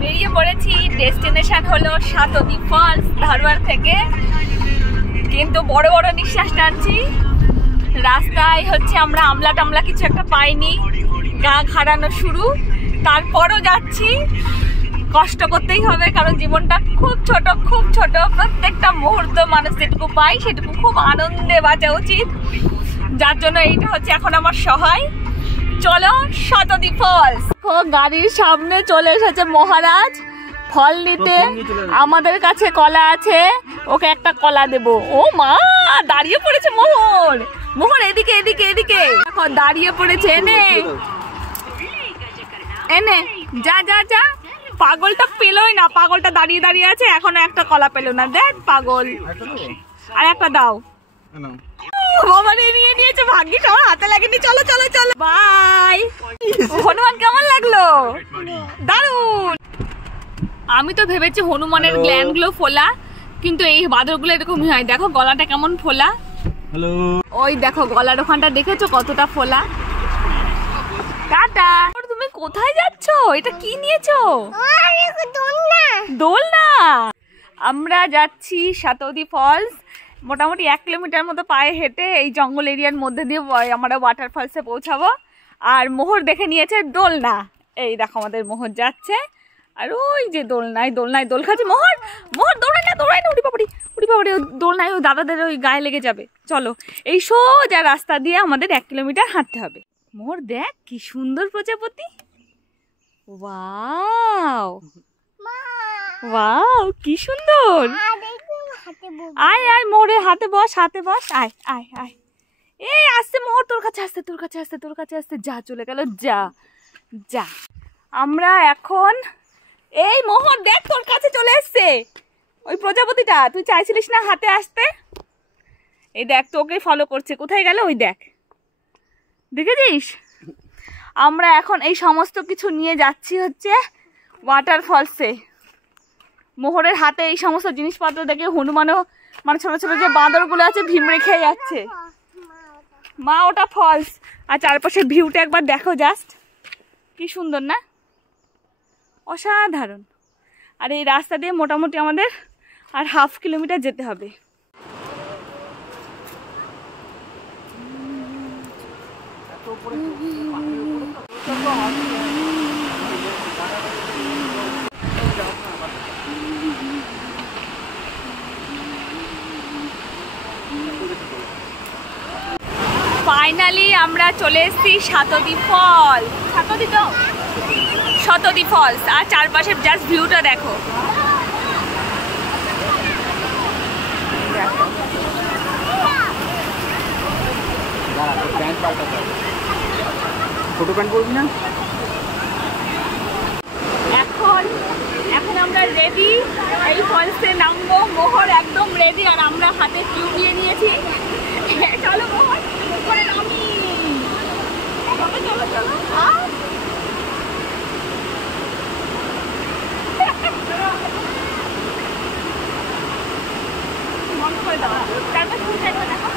বেরিয়ে পড়েছি। ডেস্টিনেশন হলো সাতদি ফলস ধারওয়াড় থেকে, কিন্তু বড় বড় নিঃশ্বাস টানছি। রাস্তায় হচ্ছে আমরা আমলা টামলা কিছু একটা পাইনি, গা ঘাড়ানো শুরু। তারপরও যাচ্ছি, কষ্ট করতেই হবে, কারণ জীবনটা খুব ছোট, খুব ছোট। প্রত্যেকটা মুহূর্ত মানুষ যেটুকু পাই সেটুকু খুব আনন্দে বাঁচা উচিত, যার জন্য এইটা হচ্ছে এখন আমার সহায়। চলো সাতদি ফলস। গাড়ির সামনে চলে এসেছে মহারাজ ফল নিতে। আমাদের কাছে কলা আছে, ওকে একটা কলা দেবো। ও মা, দাঁড়িয়ে পড়েছে মোহর। মোহর এদিকে এদিকে এদিকে, এখন দাঁড়িয়ে পড়েছে। এনে এনে যা যা যা। পাগলটা পেলোই না, পাগলটা দাঁড়িয়ে দাঁড়িয়ে আছে, এখনো একটা কলা পেলো না। দেখ পাগল, আর একটা দাও। নিয়ে নিয়েছে, ভাগ্যিস আমার হাতে লাগেনি। চলো চলো চলো, বাই। হনুমান কেমন লাগলো? দারুণ। আমি তো ভেবেছি হনুমানের গ্ল্যান্ড গুলো ফোলা, কিন্তু এই বাঁদরগুলো এরকমই হয়। দেখো গলাটা কেমন ফোলা। হ্যালো, ওই দেখো গলার ওখানটা দেখেছো কতটা ফোলা। টাটা। তুমি কোথায় যাচ্ছো? এটা কি নিয়েছো? দোলনা। আমরা যাচ্ছি সাতদি ফলস। মোটামুটি 1 কিলোমিটার মতো পায়ে হেঁটে এই জঙ্গল এরিয়ার মধ্যে দিয়ে আমরা ওয়াটার ফলসে পৌঁছাবো। আর মোহর দেখে নিয়েছে দোলনা। এই দেখো আমাদের মোহর যাচ্ছে, আর ওই যে দোলনায় দোলনায় দোল খাচ্ছে। মোহর মোহর দৌড়ায় না, দৌড়ায় না। উড়ি বাবাড়ি উড়ি বাবাড়ি, দোলনায় ওই দাদাদের ওই গায়ে লেগে যাবে। চলো, এই সোজা রাস্তা দিয়ে আমাদের 1 কিলোমিটার হাঁটতে হবে। মোহর দেখ কি সুন্দর প্রজাপতি। ওয়াও ওয়াও, কি সুন্দর। আয় আয় মোহরের হাতে বস, হাতে বস। আয় আয় আয়। এই আসছে মোহর, তোর কাছে আসতে, তোর কাছে আসতে, তোর কাছে আসতে। যা, চলে গেল। যা যা। আমরা এখন এই মোহর দেখ তোর কাছে চলে এসছে ওই প্রজাপতিটা। তুই চাইছিলিস না হাতে আসতে? এই দেখ তোকে ফলো করছে। কোথায় গেল? ওই দেখ, দেখেছিস? আমরা এখন এই সমস্ত কিছু নিয়ে যাচ্ছি হচ্ছে ওয়াটার ফলসে। মোহরের হাতে এই সমস্ত জিনিসপত্র দেখে হনুমানও, মানে ছোট ছোট যে বাঁদরগুলো আছে, ভিমড়ে খেয়ে যাচ্ছে। মা, ওটা ফলস। আর চারপাশের ভিউটা একবার দেখো, জাস্ট কি সুন্দর না? অসাধারণ। আর এই রাস্তা দিয়ে মোটামুটি আমাদের আর 1/2 কিলোমিটার যেতে হবে। ফাইনালি আমরা চলে এসেছি সাতদি ফল। সাতদি তো সাতদি ফলস। আর চারপাশের জাস্ট ভিউটা দেখো। এখন এখন আমরা রেডি এই ফলসে নামবো। মোহর একদম রেডি, আর আমরা হাতে টিউব নিয়ে নিয়েছি। চলো মোহর, উপরে নামি। চলো চলো চলো। মন করে দাও, চারপাশ ঘুরে দেখো।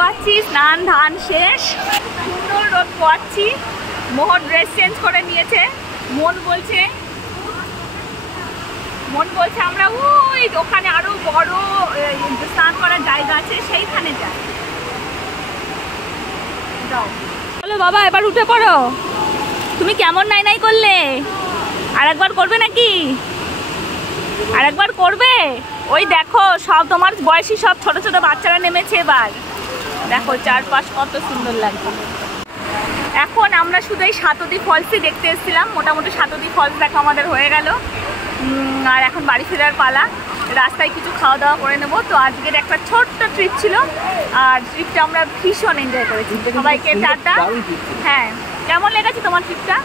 পোয়াচ্ছি, স্নান ধান শেষ, সুন্দর রোদ পোয়াচ্ছি। মোহন ড্রেস চেঞ্জ করে নিয়েছে। মন বলছে আমরা ওই ওখানে আরো বড় স্নান করার জায়গা আছে, সেইখানে যাই। চলো বাবা, এবার উঠে পড়ো। তুমি কেমন নাই নাই করলে? আর একবার করবে নাকি? আর একবার করবে? ওই দেখো সব তোমার বয়সী সব ছোট ছোট বাচ্চারা নেমেছে। এবার দেখো চারপাশ কত সুন্দর লাগছে। এখন আমরা শুধু এই সাতদি ফলসই দেখতে এসেছিলাম। মোটামুটি সাতদি ফলস দেখা আমাদের হয়ে গেল। আর এখন বাড়ি ফেরার পালা। রাস্তায় কিছু খাওয়া দাওয়া করে নেবো। তো আজকের একটা ছোট্ট ট্রিপ ছিল, আর ট্রিপটা আমরা ভীষণ এনজয় করেছি। সবাইকে টাটা। হ্যাঁ, কেমন লেগেছে তোমার ট্রিপটা?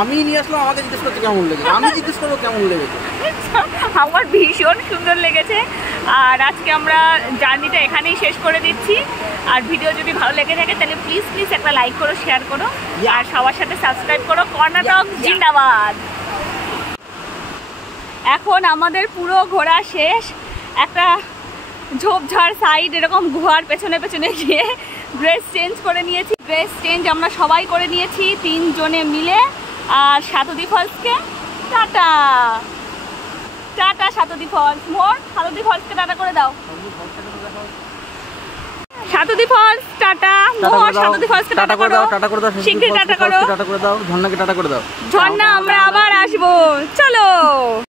আমি নিয়ে আসলাম, আমাকে জিজ্ঞেস করতে কেমন লেগেছে? আমি জিজ্ঞেস করবো কেমন লেগেছে। আমার ভীষণ সুন্দর লেগেছে। আর আজকে আমরা জার্নিটা এখানেই শেষ করে দিচ্ছি। আর ভিডিও যদি ভালো লেগে থাকে তাহলে প্লিজ একটা লাইক করো, শেয়ার করো, আর সবার সাথে সাবস্ক্রাইব করো। কর্ণাটক জিন্দাবাদ। এখন আমাদের পুরো ঘোরা শেষ। একটা ঝোপঝাড় সাইড এরকম গুহার পেছনে গিয়ে ড্রেস চেঞ্জ করে নিয়েছি। ড্রেস চেঞ্জ আমরা সবাই করে নিয়েছি 3 জনে মিলে। আর সাতদি ফলসকে টাটা। Tata Satdi falls. মোর সাতদি ফলসকে টাটা করে দাও। Satdi falls tata. মোর সাতদি ফলসকে টাটা করে দাও। টাটা করে দাও। শিগগিরই টাটা করো। টাটা করে দাও। ঝর্ণাকে টাটা করে দাও। ঝর্ণা আমরা আবার আসবো। চলো।